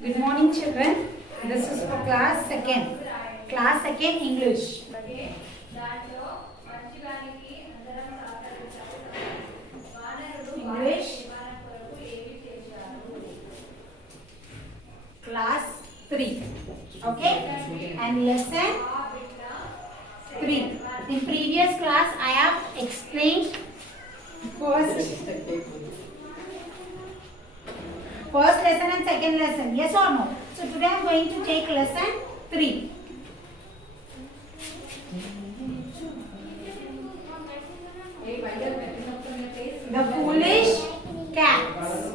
Good morning, children. This is for class second. Class second English. English. Class 3. Okay? And lesson 3. In previous class, I have explained first lesson and second lesson. Yes or no? So today I am going to take lesson 3. The foolish cats.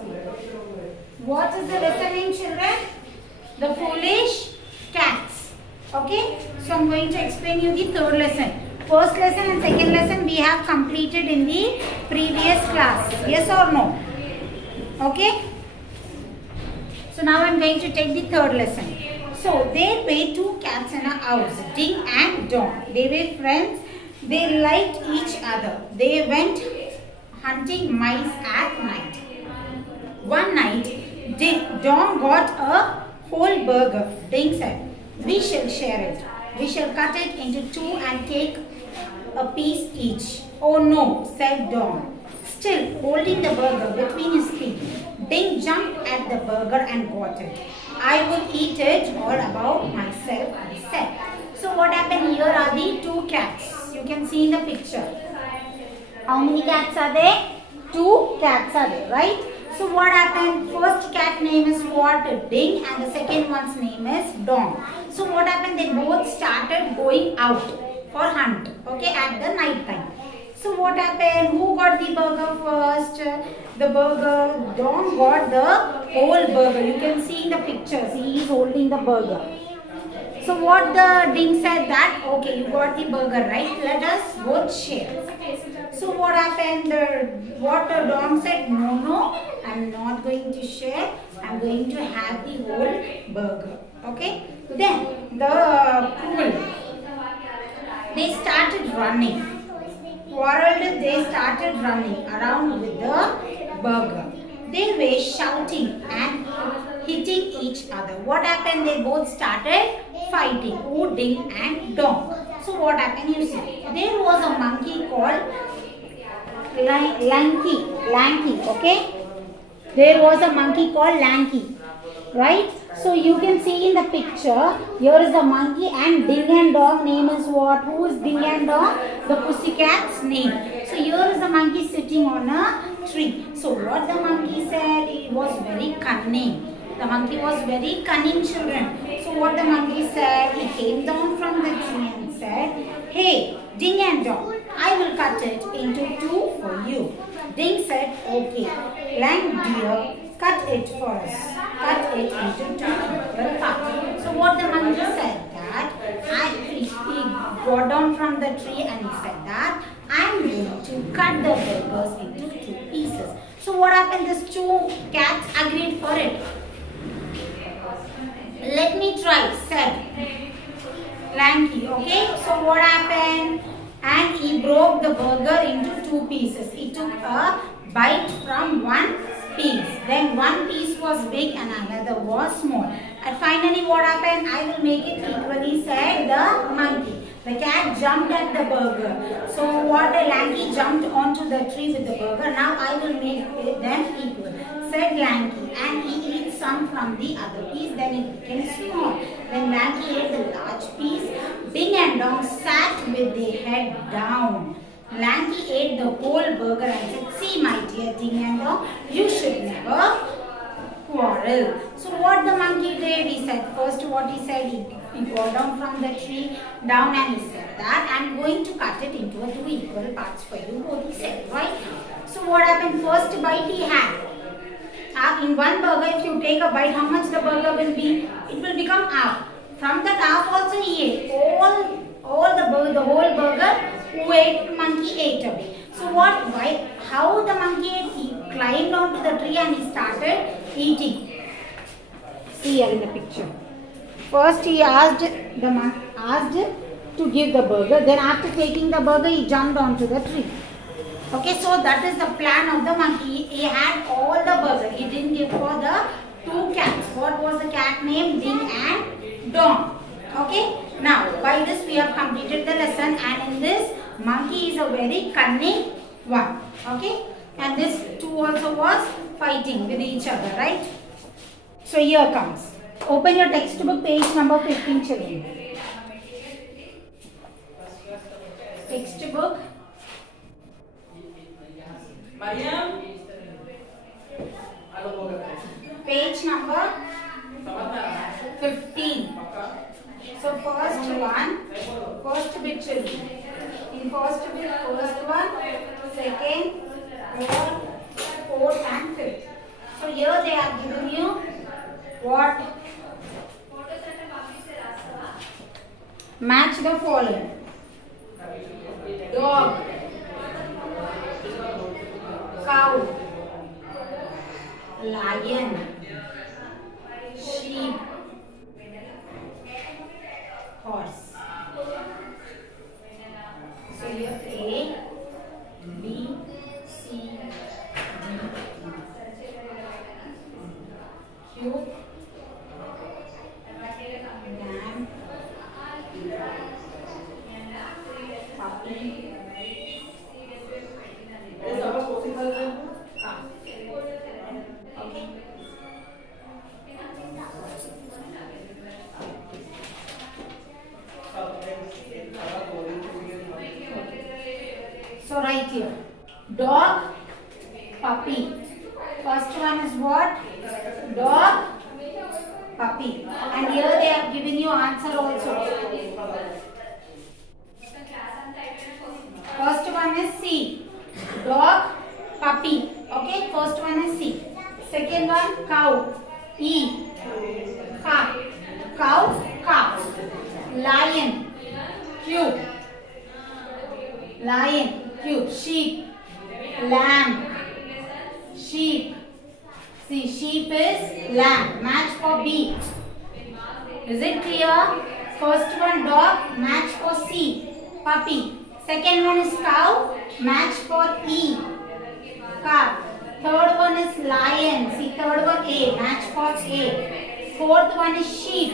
What is the lesson name, children? The foolish cats. Okay? So I am going to explain you the third lesson. First lesson and second lesson we have completed in the previous class. Yes or no? Okay? So now I am going to take the third lesson. So there were two cats in a house, Ding and Dong. They were friends. They liked each other. They went hunting mice at night. One night, Dong got a whole burger. Ding said, "We shall share it. We shall cut it into two and take a piece each." "Oh no," said Dong, still holding the burger between his teeth. Ding jumped at the burger and got it. "I will eat it all about myself," he said. So what happened here are the two cats. You can see in the picture. How many cats are there? Two cats are there, right? So what happened? First cat name is what? Ding, and the second one's name is Dong. So what happened? They both started going out for hunt, okay, at the night time. So what happened? Who got the burger first? The burger. Dong got the whole burger. You can see in the pictures. He is holding the burger. So what the Ding said that, okay, you got the burger, right? Let us both share. So what happened? What Dong said, no, I'm not going to share. I'm going to have the whole burger. Okay. Then the pool. They started running. Quarreled, they started running around with the burger. They were shouting and hitting each other. What happened? They both started fighting. Ding and Dong. So what happened? You see, there was a monkey called Lanky. Okay? There was a monkey called Lanky. Right? So you can see in the picture, here is the monkey and Ding and Dong name is what? Who is Ding and Dong? The pussycat's name. So here is the monkey sitting on a tree. So what the monkey said, he was very cunning. The monkey was very cunning, children. So what the monkey said, he came down from the tree and said, "Hey, Ding and Dong, I will cut it into two for you." Ding said, "Okay, Lang dear, cut it for us. Cut it into two equal parts." So what the monkey said that, he got down from the tree and he said that, "I am going to cut the burgers into two pieces." So what happened? These two cats agreed for it. "Let me try," said Lanky. Okay. So what happened? And he broke the burger into two pieces. He took a bite from one piece. Then one piece was big and another was small. And finally what happened? "I will make it equally," said the monkey. The cat jumped at the burger. So what the Lanky jumped onto the tree with the burger. "Now I will make them equal," said Lanky. And he ate some from the other piece. Then it became small. Then Lanky ate the large piece. Ding and Dong sat with their head down. Lanky ate the whole burger and said, "See, my dear Ding and Dong, you should never quarrel." So what the monkey did, he said, first what he said, he got down from the tree down and he said that, "I'm going to cut it into two equal parts for you both," he said, right? So what happened? First bite he had. In one burger, if you take a bite, how much the burger will be? It will become half. From that half also he ate. The whole burger, monkey ate away. So how the monkey ate? He climbed onto the tree and he started eating. See here in the picture. First he asked to give the burger. Then after taking the burger, he jumped onto the tree. Okay, so that is the plan of the monkey. He had all the burger. He didn't give for the two cats. What was the cat? cat named Ding and Dong. Okay. Now, by this we have completed the lesson, and in this, monkey is a very cunning one. Okay. And this two also was fighting with each other, right? So here comes. Open your textbook, page number 15, children. Textbook. Page number 15. So first one, first bit children. In first bit, first one, second, third, fourth and fifth. So here they are giving you what? Match the following. Dog, cow, lion, sheep, horse. So here A, B, C, D, Q, lamb, puppy, calf. Okay. So right here, dog, puppy. First one is what? Dog, puppy. And here they have given you answer also. First one is C. Dog, puppy. Okay, first one is C. Second one, cow. E. Calf. Cow, calf. Lion. Q. Lion. Q. Sheep. Lamb. Sheep. See, sheep is lamb. Match for B. Is it clear? First one dog, match for C. Puppy. Second one is cow, match for E. Calf. Third one is lion. See, third one A, match for A. Fourth one is sheep.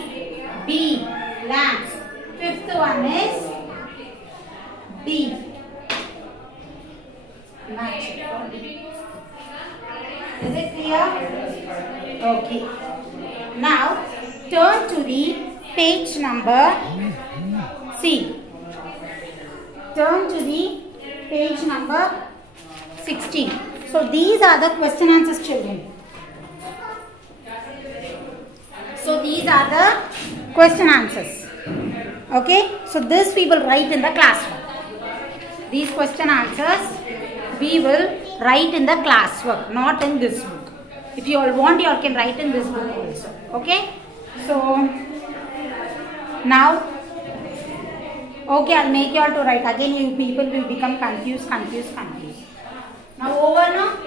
B. Lamb. Fifth one is D. Match for D. Is it clear? Okay. Now, turn to the page number C. Turn to the page number 16. So these are the question answers, children. So these are the question answers. Okay. So this we will write in the classwork. These question answers we will write in the classwork, not in this book. If you all want, you all can write in this book also. Okay. So now, okay, I'll make you all to write. Again, you people will become confused. Now over now.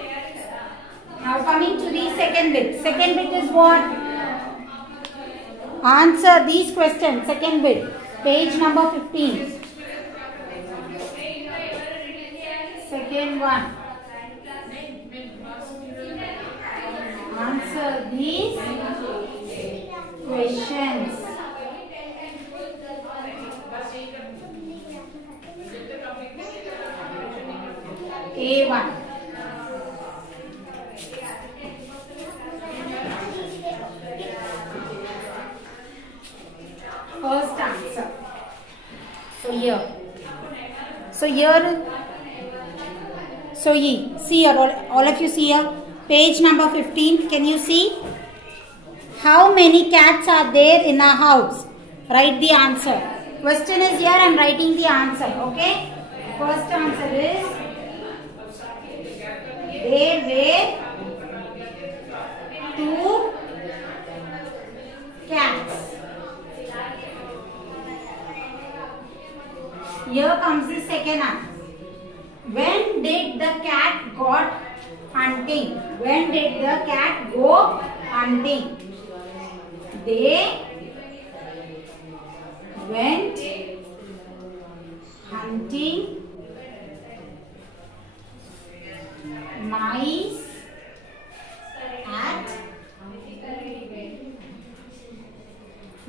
Now coming to the second bit. Second bit is what? Answer these questions. Second bit. Page number 15. Second one. Answer these questions. A1. First answer. So here. See here, all of you see here. Page number 15. Can you see? How many cats are there in a house? Write the answer. Question is here. I am writing the answer. Okay. First answer is there were 2 cats. Here comes the second answer. When did the cat got hunting? When did the cat go hunting? They went hunting mice at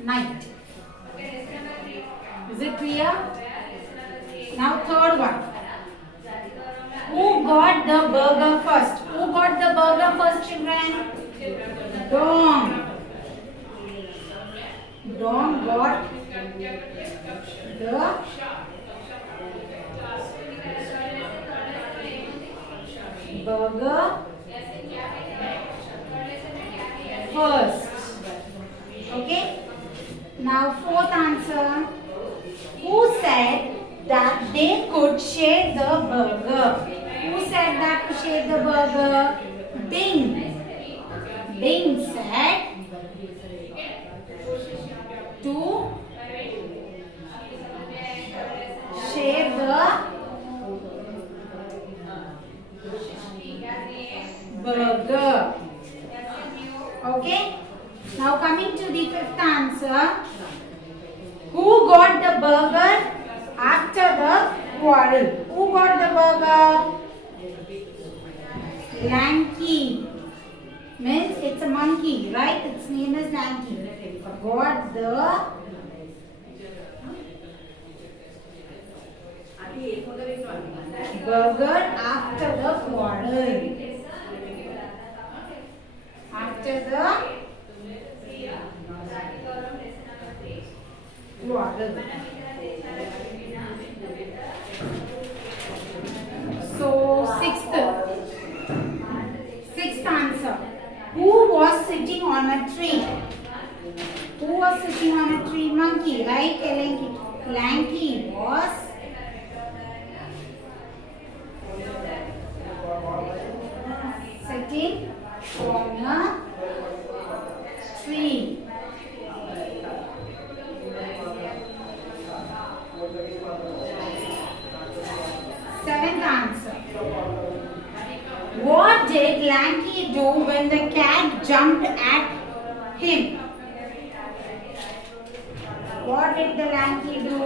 night. Is it clear? Now third one. Who got the burger first? Who got the burger first, children? Dom. Dom got the burger first. Okay. Now fourth answer. Who said that they could share the burger? Who said that to share the burger? Bing. Bing said to share the burger. Okay. Now coming to the fifth answer. Who got the burger after the quarrel? Who got the burger? Lanky. Means it's a monkey, right? Its name is Lanky. Got the burger after the quarrel. After the quarrel. So sixth answer. Who was sitting on a tree? Who was sitting on a tree? Monkey, right? Lanky. Lanky was sitting on a tree. Seventh answer. What did Lanky do when the cat jumped at him? What did the Lanky do?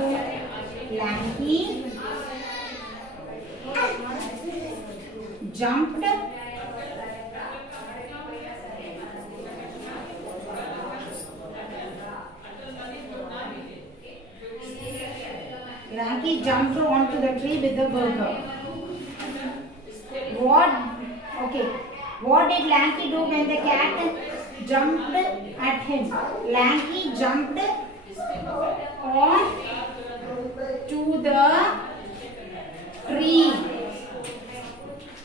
Lanky jumped onto the tree with the burger. What did Lanky do when the cat jumped at him? Lanky jumped on to the tree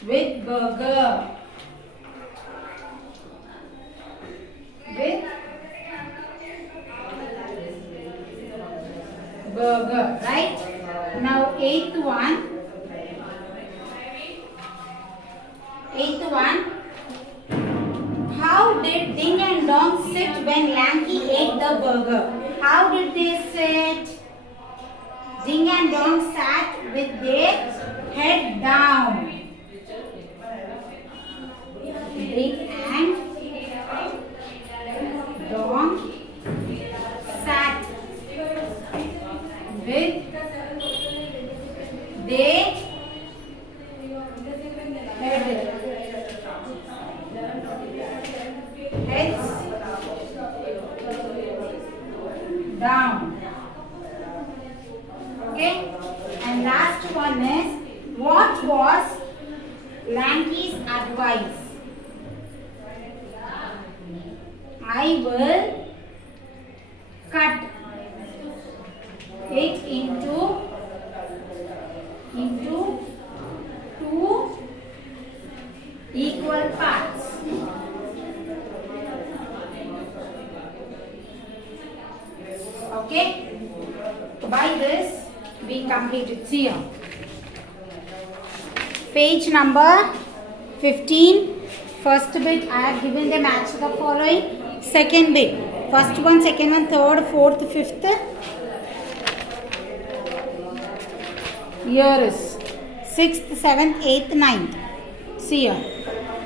with burger. Right? Now eighth one. How did Ding and Dong sit when Lanky ate the burger? How did they sit? Ding and Dong sat with their head down. Ding and Dong sat with their heads down. Okay, and last one is, what was Lanky's advice? I will cut it into two equal parts. Okay, by this we completed. See here, page number 15. First bit I have given the match the following. Second bit, first one, second one, third, fourth, fifth. Here is 6th, 7th, 8th, 9th. See here,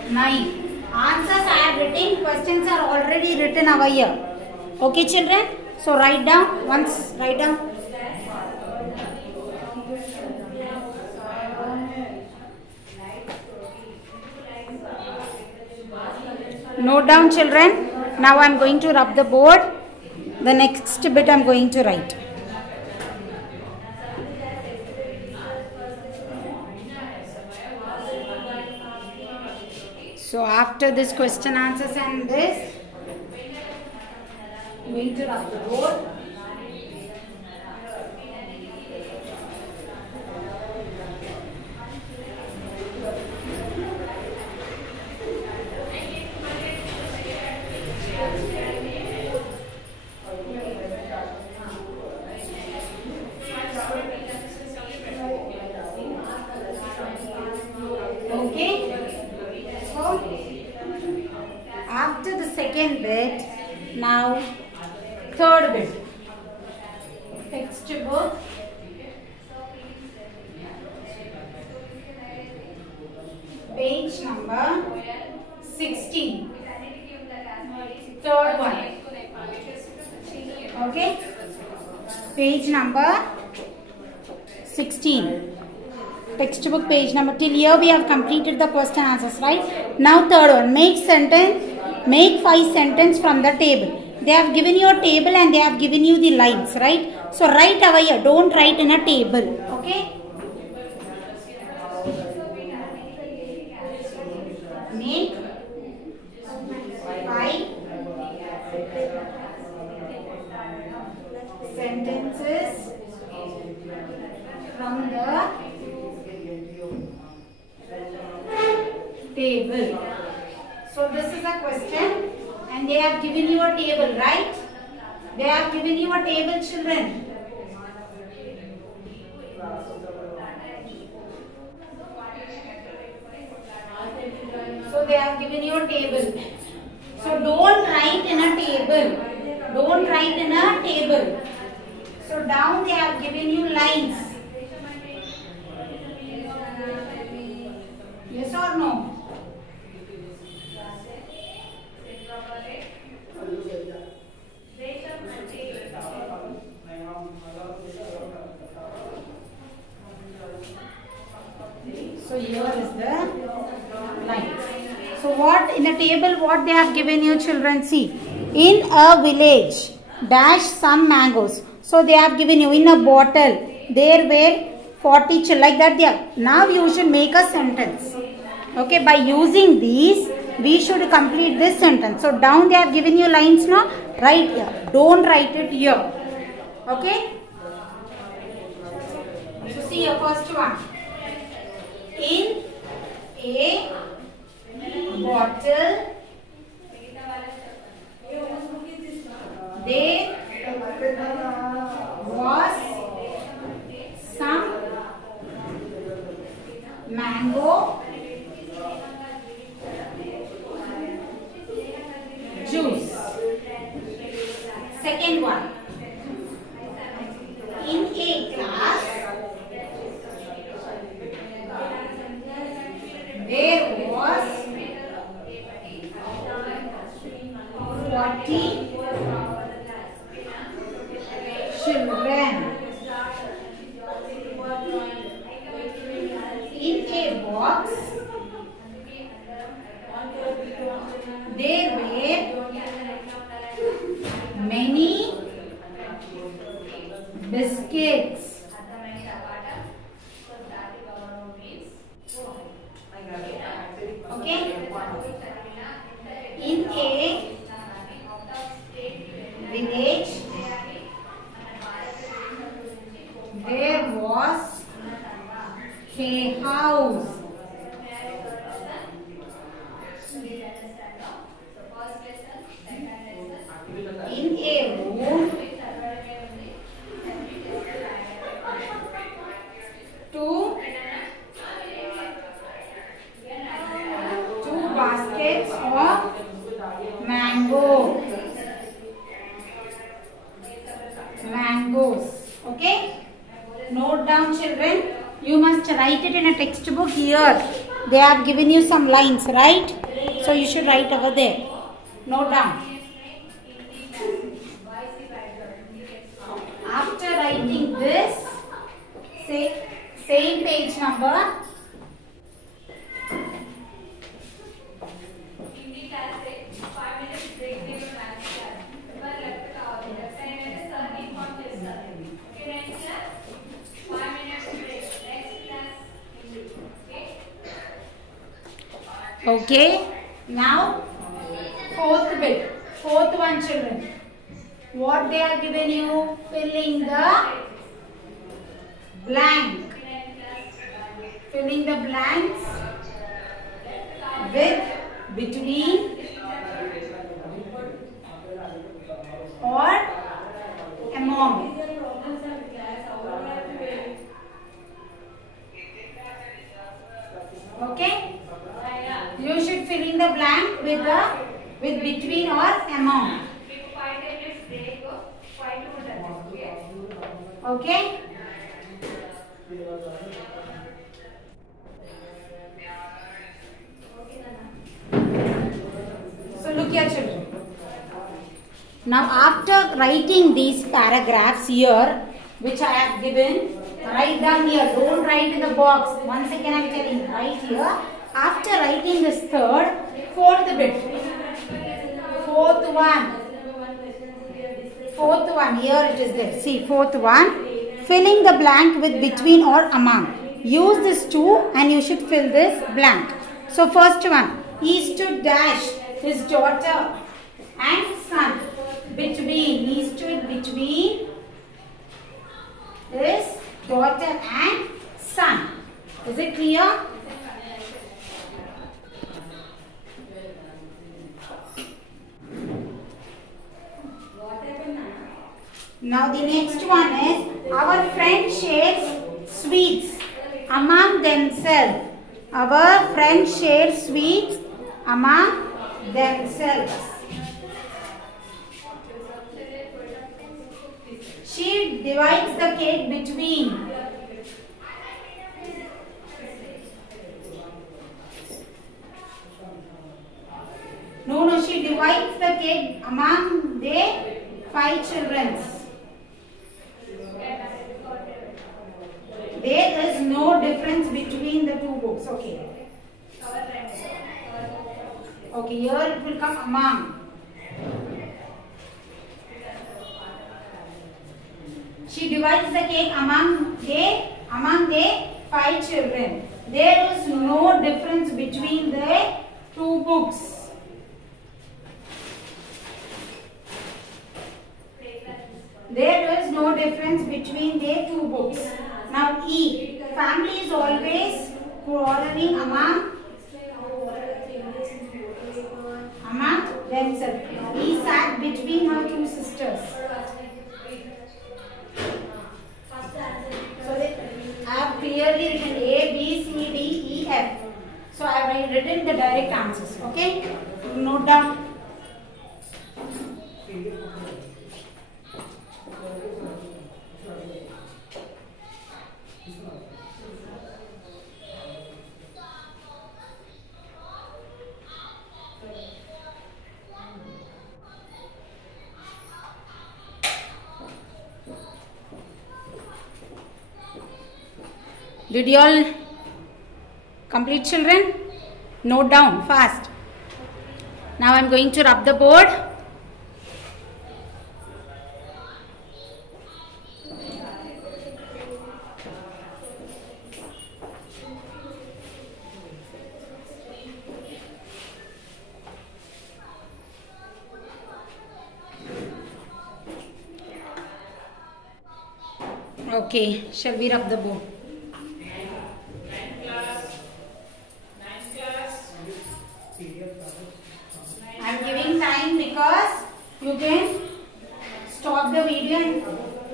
9. Answers I have written, questions are already written over here. Okay children, so write down, once write down. Note down children. Now I am going to rub the board. The next bit I am going to write. So after this question answers and this, I'm going to rub the board. Okay. So after the second bit, now third bit. Textbook. Page number 16. Third one. Okay. Page number 16. Textbook page number. Till here we have completed the question answers, right? Now third one. Make 5 sentences from the table. They have given you a table and they have given you the lines, right? So write over here. Don't write in a table. Okay? Make 5 sentences from the table. So this is a question and they have given you a table, right? They have given you a table, children. So they have given you a table. So don't write in a table. Don't write in a table. So down they have given you lines. Yes or no? So here is the lines. So what in the table, what they have given you, children? See, in a village, dash some mangoes. So they have given you in a bottle. There were 40 children, like that. They have. Now you should make a sentence. Okay, by using these, we should complete this sentence. So down they have given you lines now. Write here. Don't write it here. Okay. So see your first one. In a bottle, there was some mango juice. Second one. In a class, there was 40 children. In a box, there were many biscuits. Okay. In a village, there was a house. In a room, two baskets of mangoes. Okay, note down, children. You must write it in a textbook. Here they have given you some lines, right? So you should write over there. Note down. After writing this, say same page number. Okay. Now fourth bit. Fourth one, children. What they are given you? Filling the blank. Filling the blanks with, between, or among. Okay? You should fill in the blank with between or among. Okay? So look here, children. Now after writing these paragraphs here, which I have given, write down here. Don't write in the box. Once again I am telling, write here. After writing this fourth bit. Fourth one. Here it is there. See, fourth one. Filling the blank with between or among. Use this two and you should fill this blank. So first one. He stood dash his daughter and son. Between. He stood between his daughter and son. Is it clear? Now the next one is, our friend shares sweets among themselves. Our friend shares sweets among themselves. She divides the cake between. No, she divides the cake among the 5 children. There is no difference between the two books. Okay. Okay, here it will come among. She divides the cake among the 5 children. There is no difference between the two books. There is no difference between the two books. Now E. Family is always quarreling among themselves. He sat between her 2 sisters. So I have clearly written A, B, C, D, E, F. So I have written the direct answers. Okay? Note down. Did you all complete, children? Note down fast. Now I am going to rub the board. Okay, shall we rub the board? I am giving time because you can stop the video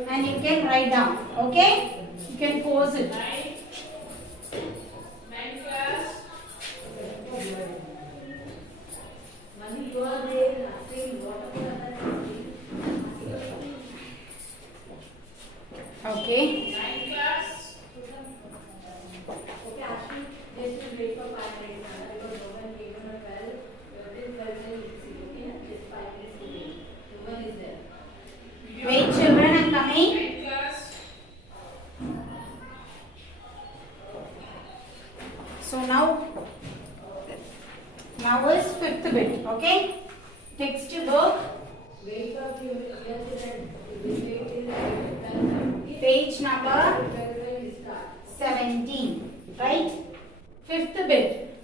and you can write down. Okay? You can pause it. Okay. Wait, children, I'm coming. So now is 5th bit. Okay. Textbook. Page number 17. Right? 5th bit.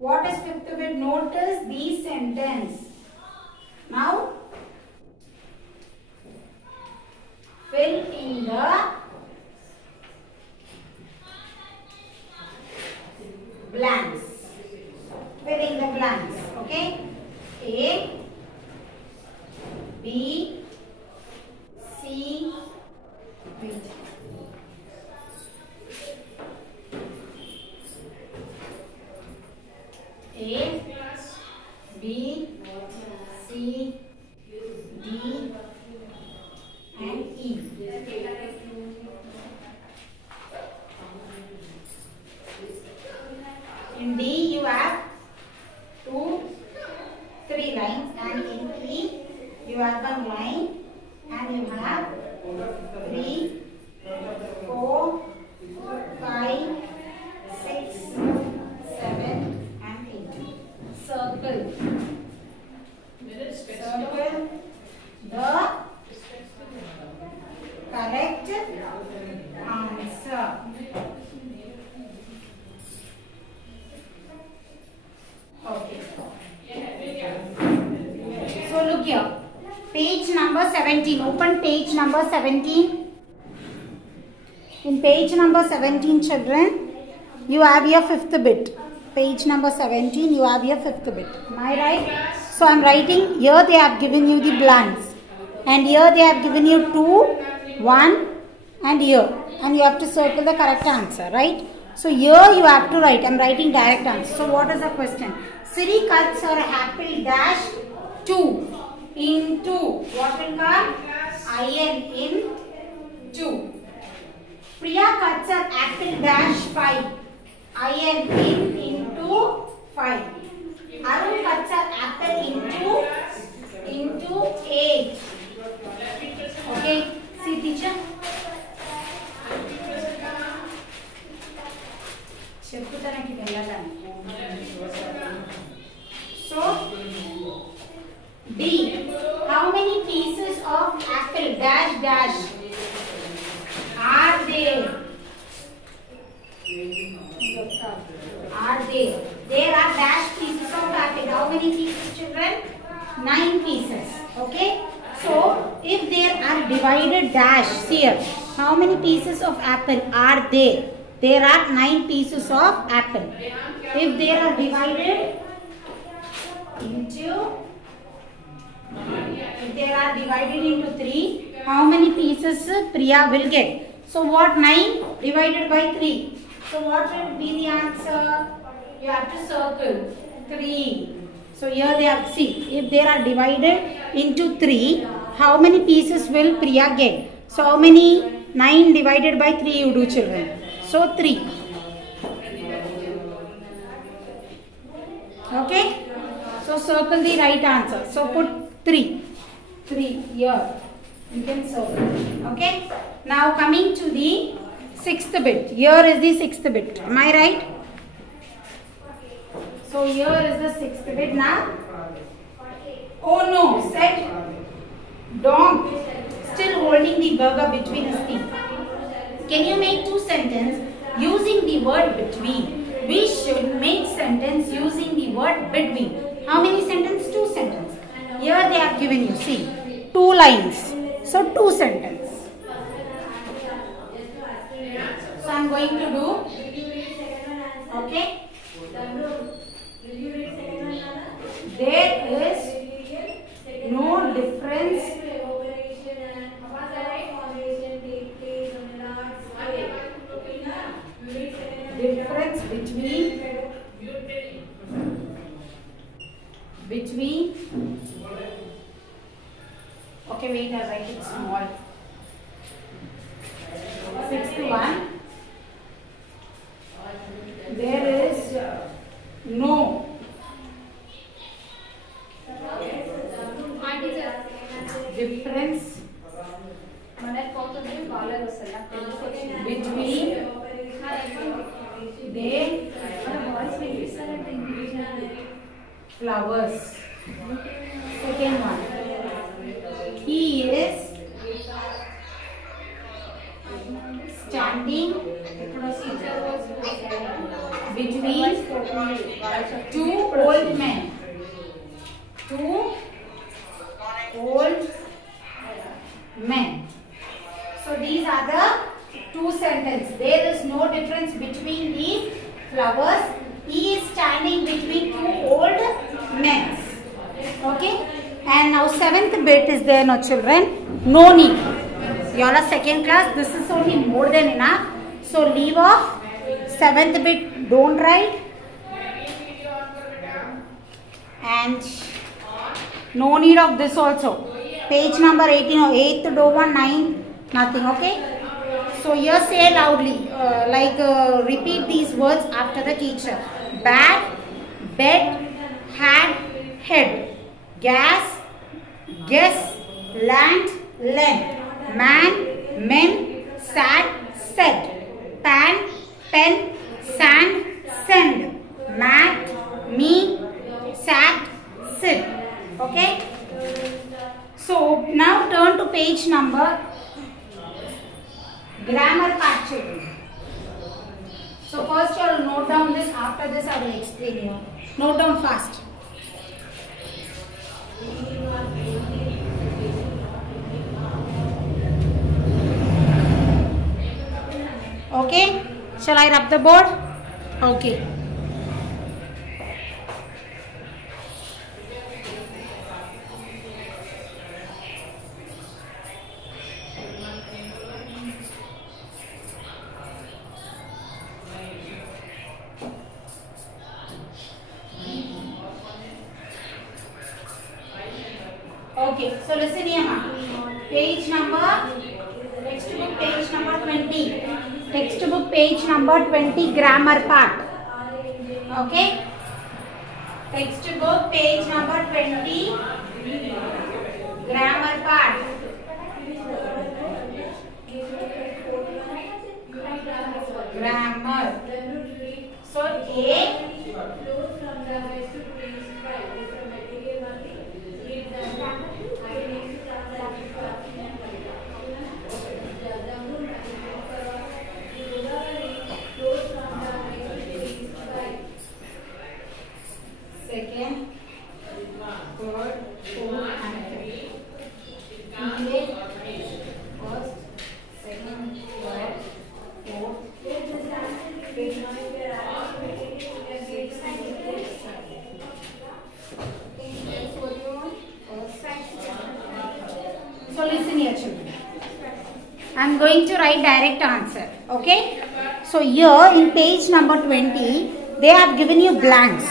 What is fifth bit? Notice the sentence. Now, fill in the blanks. Fill in the blanks. Okay? A, B, C, wait. A, B, C, D, and E. In D you have 2, 3 lines, and in E you have 1 line, and you have 3, 4, 5, 6, 7, and 8. Circle. Circle the correct answer. Okay. So look here. Page number 17. Open page number 17. In page number 17, children, you have your fifth bit. Page number 17, you have your fifth bit. Am I right? So I am writing, here they have given you the blanks. And here they have given you 2, 1 and here. And you have to circle the correct answer, right? So here you have to write. I am writing direct answer. So what is the question? Siri cuts her apple dash 2 into, what will come? IN in 2. Priya cuts her apple dash 5. IN in into 5. Arun cuts her apple into 8. Okay. See teacher. So D. How many pieces of apple dash dash are there? Are there? There are dash pieces of apple. How many pieces, children? 9 pieces. Okay. So if there are divided dash here, how many pieces of apple are there? There are 9 pieces of apple. If they are divided into, if they are divided into 3, how many pieces Priya will get? So what? 9 divided by 3. So what will be the answer? You have to circle 3. So here they have, see, if they are divided into 3, how many pieces will Priya get? So how many? 9 divided by 3 you do, children. So 3. Okay. So circle the right answer. So put 3. 3 here. You can circle. Okay. Now coming to the 6th bit. Here is the 6th bit. Am I right? So here is the 6th bit now. Oh no, said Dom, still holding the burger between his teeth. Can you make 2 sentences using the word between? We should make sentence using the word between. How many sentences? 2 sentences. Here they have given you, see, 2 lines. So 2 sentences. So I am going to do, okay. There is no difference between okay, wait, I'll write it small. 6th one. There is no difference between they flowers. Second one. He is standing between 2 flowers. He is standing between two old men. Okay. And now 7th bit is there, no children. No need. You all are second class. This is only more than enough. So leave off. 7th bit don't write. And no need of this also. Page number 18 or 8th do one, 9, nothing. Okay. So here say loudly, repeat these words after the teacher. Bag, bed, hat, head. Gas, guess, land, length. Man, men, sad, said. Pan, pen, sand, send. Mat, me, sat, sit. Okay. So now turn to page number grammar part, children. So first you will note down this. After this I will explain you. Note down fast. Okay. Shall I rub the board? Okay. Okay, so listen here, ma. Page number, textbook page number 20. Textbook page number 20, grammar part. Okay. Textbook page number 20, grammar part. Grammar. So A. Second, third, fourth, and fifth. First, second, third, fourth, fifth, sixth, seventh. So listen here, children. I am going to write direct answer. Okay. So here in page number 20, they have given you blanks.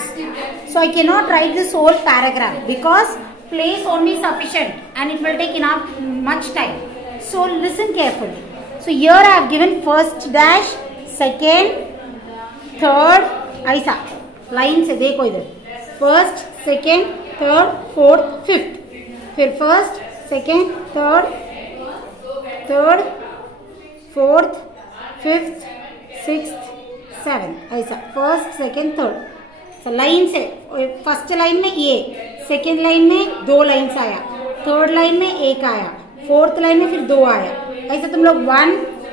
So I cannot write this whole paragraph because place only sufficient and it will take enough much time. So listen carefully. So here I have given first dash, second, third, aisa. Line se dekho idhar. First, second, third, fourth, fifth. फिर first, second, third, fourth, fifth, sixth, seventh. ऐसा first, second, third. So line से first line में ये, second line में 2 lines आया, third line में 1 आया, fourth line में फिर 2 आया. ऐसा तुम लोग 1,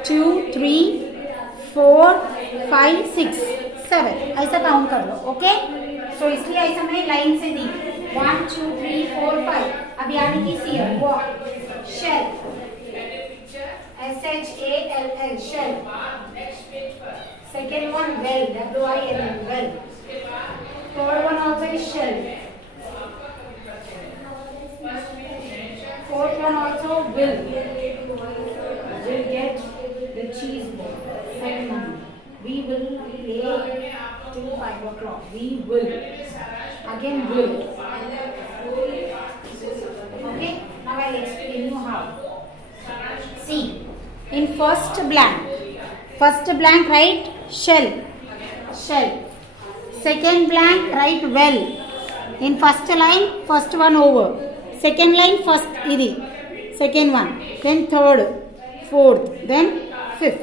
2, 3, 4, 5, 6, 7 ऐसा काउंट कर लो. ओके. सो इसलिए ऐसा मैं लाइन से दी 1, 2, 3, 4, 5. अब यानी कि C walk, shall, SHALL, shall. Second one, well, WILL, well. Third one also is shell. Fourth one also will. Will get the cheese ball. Second one, we will play till 5 o'clock. We will. Again will. Okay, now I will explain you how. See, in first blank write shell. Second blank write well. In first line, first one over. Second line, first idi. Second one. Then third, fourth, then fifth.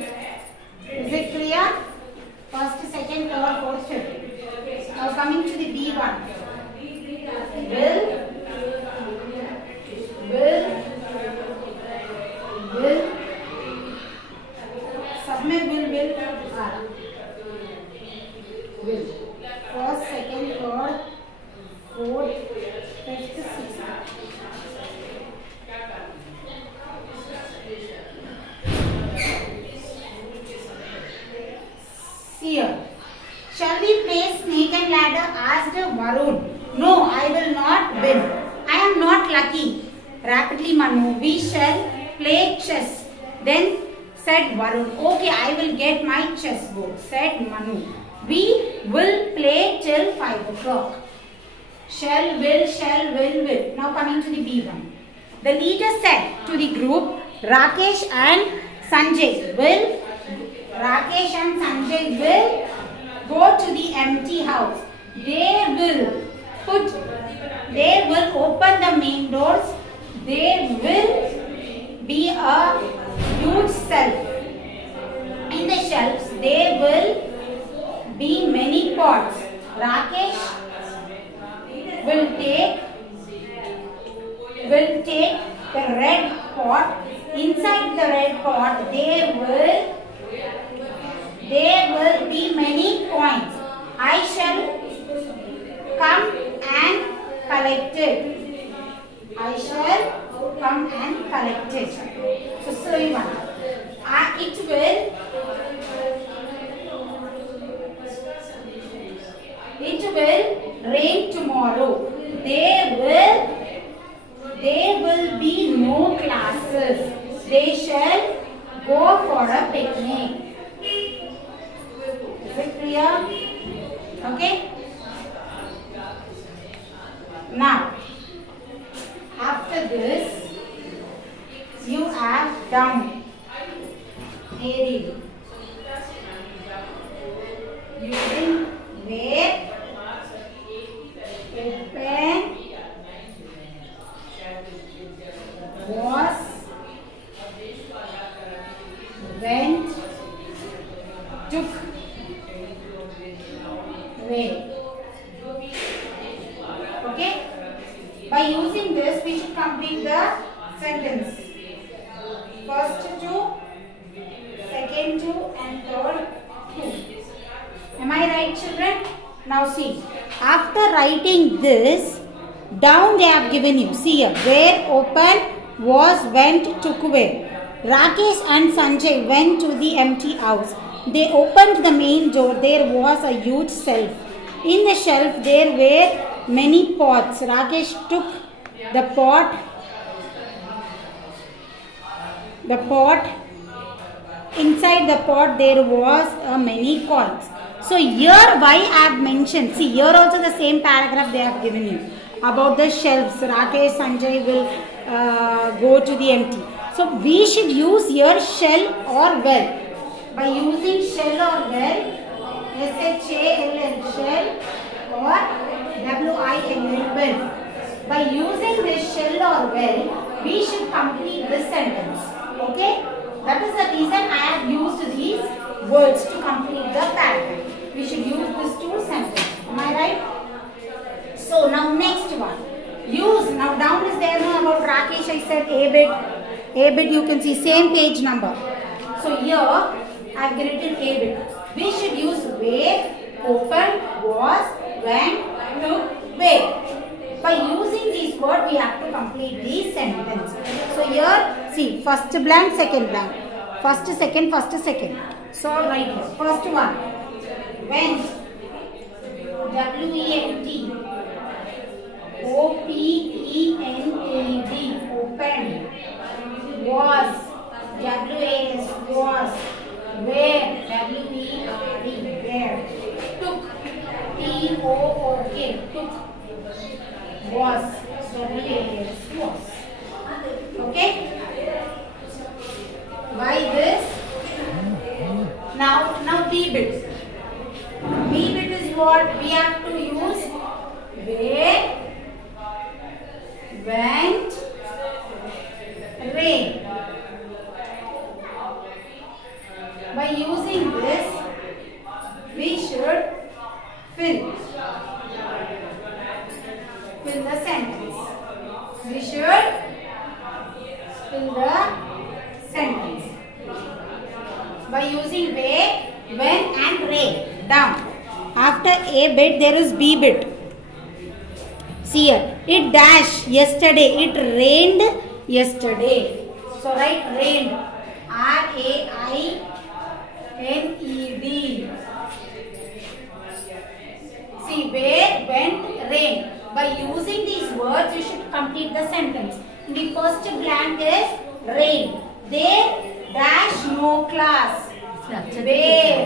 Is it clear? First, second, third, fourth, fifth. Now coming to the B one. Will. सब में will first, second, third, fourth, fifth, sixth. See here, Varun. No, I will not win. I am not lucky. Rapidly Manu. We shall play chess. Then said Varun. Okay, I will get my chessboard. Said Manu. We will play till 5 o'clock. Shall, will. Now coming to the B1. The leader said to the group, Rakesh and Sanjay will go to the empty house. They will open the main doors. There will be a huge shelf. In the shelves, there will be many pots. Rakesh will take the red pot. Inside the red pot, there will be many coins. I shall come and collect it. I shall come and collect it. So, slowly one. It will rain tomorrow. There will be no classes. They shall go for a picnic. Is it clear? Okay. Now, after this, you have down area. Using where, open, was, went, took, away. Okay? By using this, we should complete the sentence. First two, second two, and third two. Am I right, children? Now see, after writing this, down they have given you. See here, where, open, was, went, took away. Rakesh and Sanjay went to the empty house. They opened the main door. There was a huge shelf. In the shelf, there were many pots. Rakesh took the pot. Inside the pot, there was many coins. So here, why I have mentioned. See, here also the same paragraph they have given you about the shelves. Rakesh, Sanjay will go to the empty. So we should use here shell or well. By using shell or well, S-H-A-L-L, shell, or W-I-L-L, well. By using this shell or well, we should complete this sentence. Okay? That is the reason I have used these words to complete the paragraph. We should use these two sentences. Am I right? So now next one. Use. Now down is there now about Rakesh. I said A bit. A bit you can see same page number. So here I have written A bit. We should use where, open, was, went, took, where. By using these words, we have to complete these sentences. So here, see, first blank, second blank. First, second, first, second. So right here, first one. Went. W-E-N-T. O-P-E-N-A-D. Opened. Was. W-A-S. Was. Where. W-E-R-E. Where. Took. T-O-O-K. Took. Was. W-A-S. Was. Okay. By this. Now B bit. B bit is what we have to use. Where. Went. Rain. By using this, we should fill the sentence. We should fill the sentence. By using where, when and rain. Down. After A bit, there is B bit. See here. It dashed yesterday. It rained yesterday. So write rained. R-A-I-N-E-D. See, where, went, rain. By using these words, you should complete the sentence. The first blank is rain. There dash no class. Where?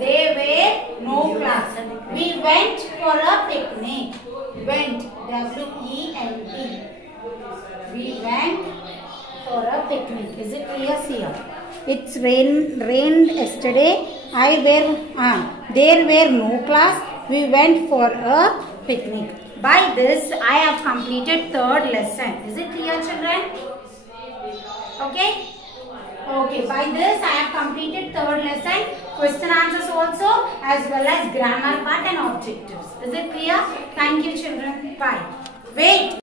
They were no class. We went for a picnic. Went. W-E-N-T. We went for a picnic. Is it clear here? It's rained yesterday. There were no class. We went for a picnic. By this, I have completed third lesson. Is it clear, children? Okay? Okay, by this I have completed third lesson. Question answers also, as well as grammar part and objectives. Is it clear? Thank you, children. Bye. Wait.